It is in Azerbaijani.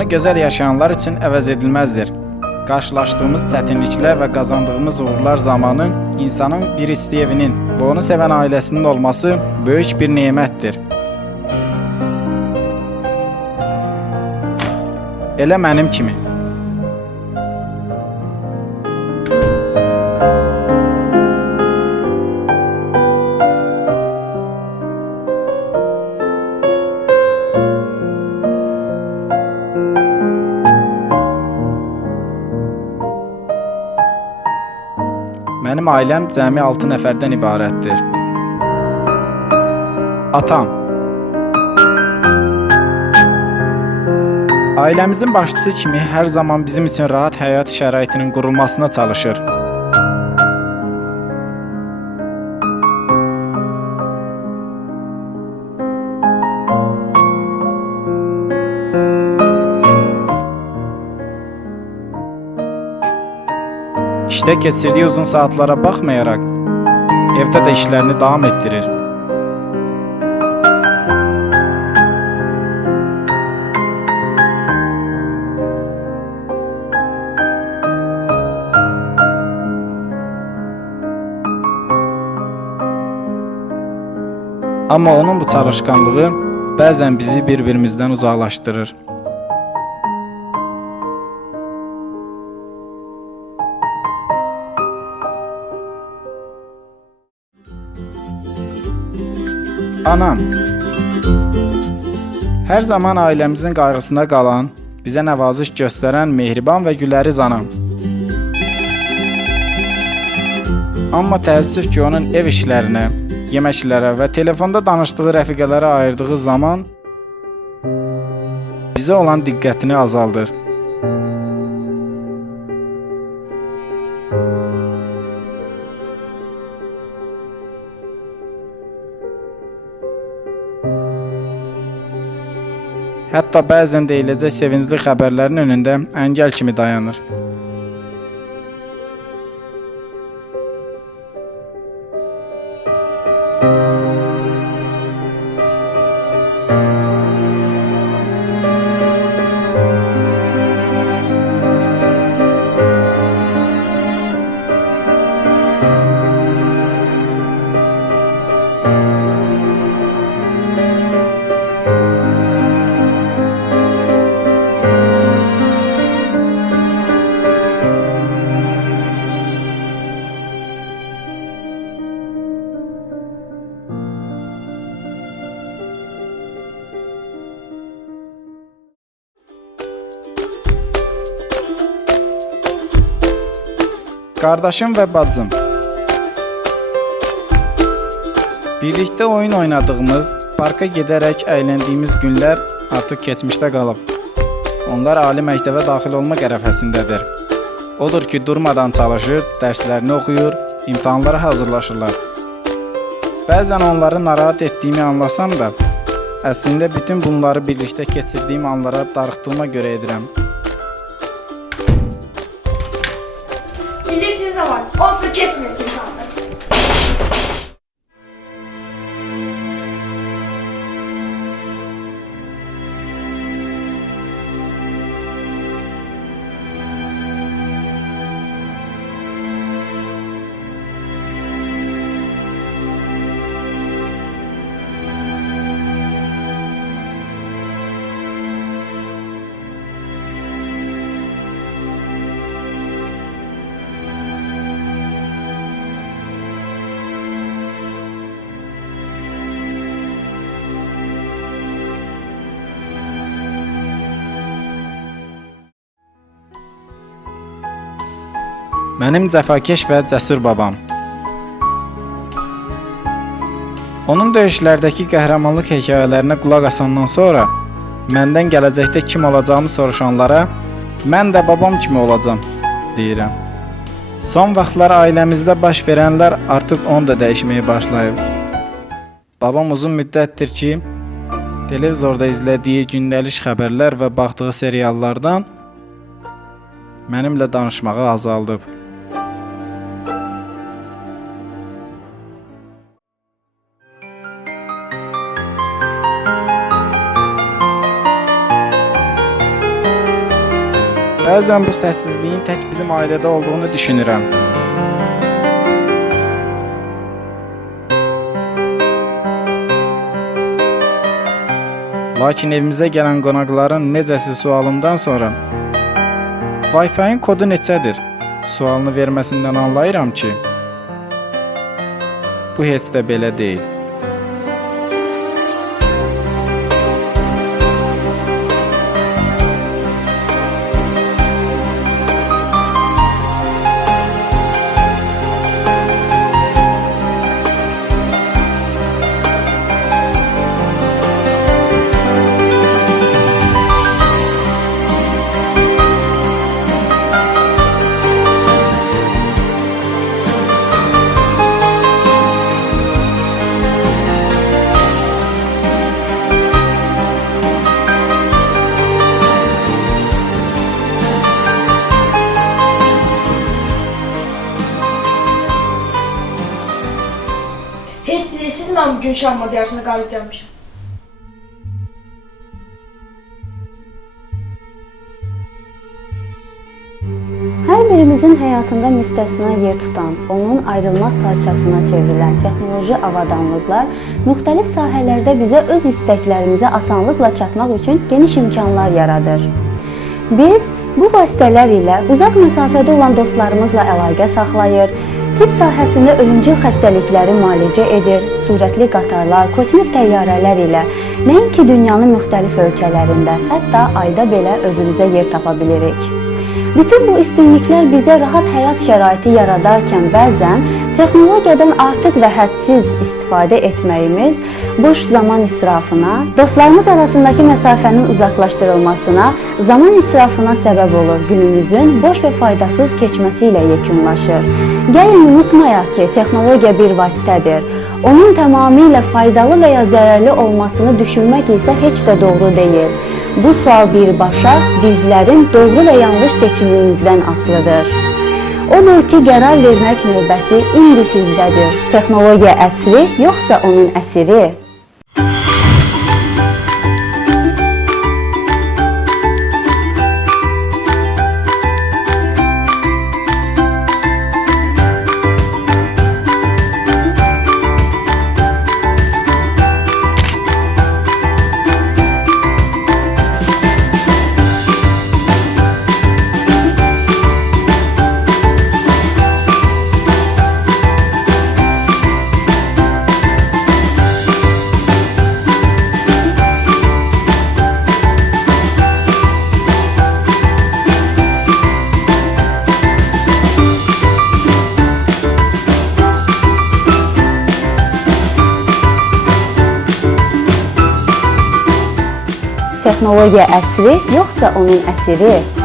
Onu gözəl yaşayanlar üçün əvəz edilməzdir. Qarşılaşdığımız çətinliklər və qazandığımız uğurlar zamanı insanın bir isti evinin və onu sevən ailəsinin olması böyük bir nemətdir. Elə mənim kimi. Mənim ailəm cəmi 6 nəfərdən ibarətdir. Atam. Ailəmizin başçısı kimi hər zaman bizim üçün rahat həyat şəraitinin qurulmasına çalışır. İşdə keçirdiyi uzun saatlara baxmayaraq, evdə də işlərini davam etdirir. Amma onun bu çalışqanlığı bəzən bizi bir-birimizdən uzaqlaşdırır. Anam. Hər zaman ailəmizin qayğısında qalan, bizə nəvaziş göstərən mehriban və güləriz anam. Amma təəssüf ki, onun ev işlərinə, yeməklərə və telefonda danışdığı rəfiqələrə ayırdığı zaman bizə olan diqqətini azaldır. Hətta bəzən deyiləcək sevincli xəbərlərin önündə əngəl kimi dayanır. Qardaşım və bacım. Birlikdə oyun oynadığımız, parka gedərək əyləndiyimiz günlər artıq keçmişdə qalıb. Onlar ali məktəbə daxil olmaq ərəfəsindədir. Odur ki, durmadan çalışır, dərslərini oxuyur, imtahanlara hazırlaşırlar. Bəzən onları narahat etdiyimi anlasam da, əslində bütün bunları birlikdə keçirdiyim anlara darıxdığıma görə edirəm. Bilirsiniz ne var? Olsa kesmesin kanka. Mənim cəfakeş və cəsur babam. Onun döyüşlərdəki qəhrəmanlıq hekayələrinə qulaq asandan sonra məndən gələcəkdə kim olacağımı soruşanlara mən də babam kimi olacağam deyirəm. Son vaxtlar ailəmizdə baş verənlər artıq onu da dəyişməyə başlayıb. Babam uzun müddətdir ki, televizorda izlədiyi gündəlik xəbərlər və baxdığı seriallardan mənimlə danışmağı azaldıb. Bəzən bu səssizliyin tək bizim ailədə olduğunu düşünürəm. Lakin evimizə gələn qonaqların necəsi sualından sonra Wi-Fi-ın kodu neçədir sualını verməsindən anlayıram ki, bu heç də belə deyil. Heç bilirsiniz, mən bugün şam maddiyasına qalib gəlmişəm. Hər birimizin həyatında müstəsna yer tutan, onun ayrılmaz parçasına çevrilən texnoloji avadanlıqlar müxtəlif sahələrdə bizə öz istəklərimizə asanlıqla çatmaq üçün geniş imkanlar yaradır. Biz bu vasitələr ilə uzaq məsafədə olan dostlarımızla əlaqə saxlayır, tibb sahəsində ölümcül xəstəlikləri müalicə edir, sürətli qatarlar, kosmik təyyarələr ilə nəinki dünyanın müxtəlif ölkələrində, hətta ayda belə özümüzə yer tapa bilirik. Bütün bu üstünlüklər bizə rahat həyat şəraiti yaradarkən bəzən texnologiyadan artıq və hədsiz istifadə etməyimiz boş zaman israfına, dostlarımız arasındakı məsafənin uzaqlaşdırılmasına, zaman israfına səbəb olur, günümüzün boş və faydasız keçməsi ilə yekunlaşır. Gəlin unutmayaq ki, texnologiya bir vasitədir. Onun tamamilə faydalı və ya zərərli olmasını düşünmək isə heç də doğru deyil. Bu sual birbaşa bizlərin doğru və yanlış seçimimizdən asılıdır. Odur ki, qərar vermək növbəsi indi sizdədir. Texnologiya əsri, yoxsa onun əsiri? Texnologiya əsri, yoxsa onun əsiri?